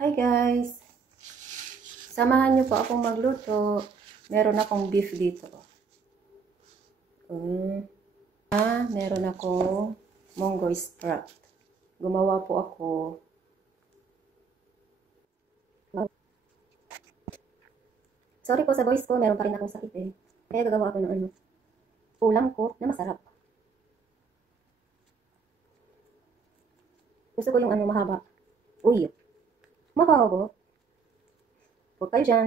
Hi guys! Samahan niyo po akong magluto. Meron akong beef dito. Meron akong munggo sprout. Gumawa po ako. Sorry po sa voice ko, meron pa rin akong sakit eh. Kaya gagawa ako ng ulam ko na masarap. Gusto ko yung mahaba. Uy! Mahaba. Huwag kayo dyan.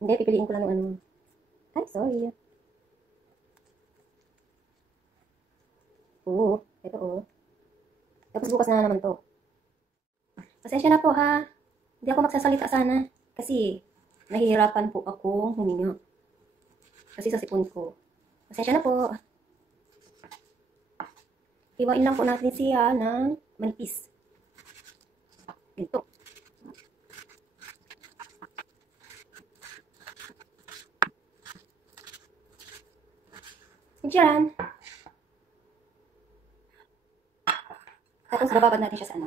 Hindi, pipiliin ko lang ng Ay, sorry. Oo, ito Tapos bukas na naman to. Pasensya na po ha. Hindi ako magsasalita sana. Kasi nahihirapan po ako huminga. Kasi sa sipon ko. Pasensya na po. Hiwain lang po natin siya ng manipis. Ganito. Diyan. Tapos bababad natin siya sa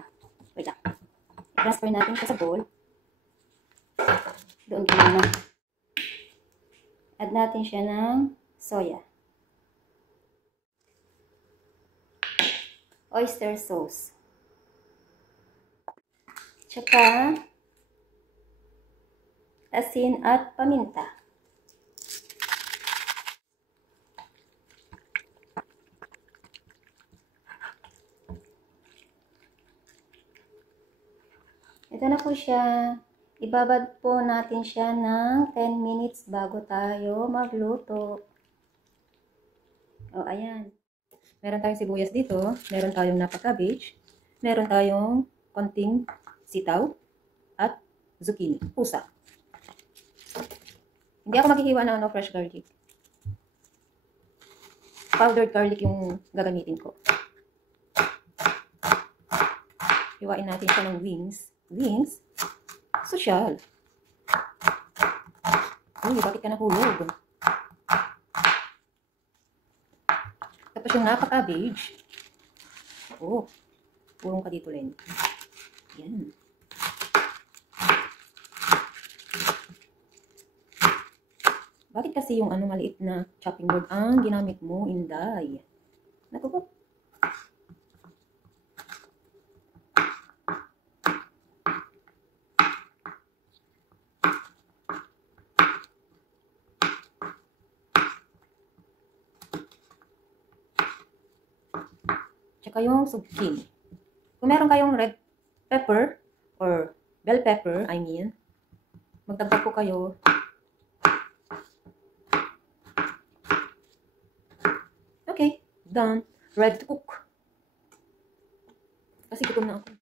Wait lang. I-transfer natin siya sa bowl. Doon din naman. Add natin siya ng soya. Oyster sauce. Tsaka asin at paminta. Ito na po siya. Ibabad po natin siya ng 10 minutes bago tayo magluto. O, ayan. Meron tayong sibuyas dito. Meron tayong napa-cabbage. Meron tayong konting sitaw at zucchini. Pusa. Hindi ako maghihiwa ng fresh garlic. Powdered garlic yung gagamitin ko. Hiwain natin siya ng wings. Wings? Social. Uy, bakit ka nahulog? Tapos yung napa-cabbage. Oh, purong ka dito, Len. Yan. Bakit kasi yung maliit na chopping board ang ginamit mo, Inday? Naku po. Tsaka yung zucchini. Kung meron kayong red pepper or bell pepper, magdagdag po kayo. Okay, done. Ready to cook. Kasi gutom na ako.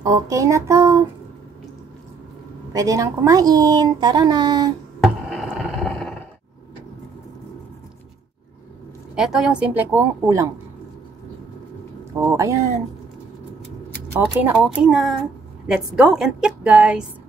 Okay na to. Pwede nang kumain. Tara na. Ito yung simple kong ulam. Oh, ayan. Okay na, okay na. Let's go and eat, guys.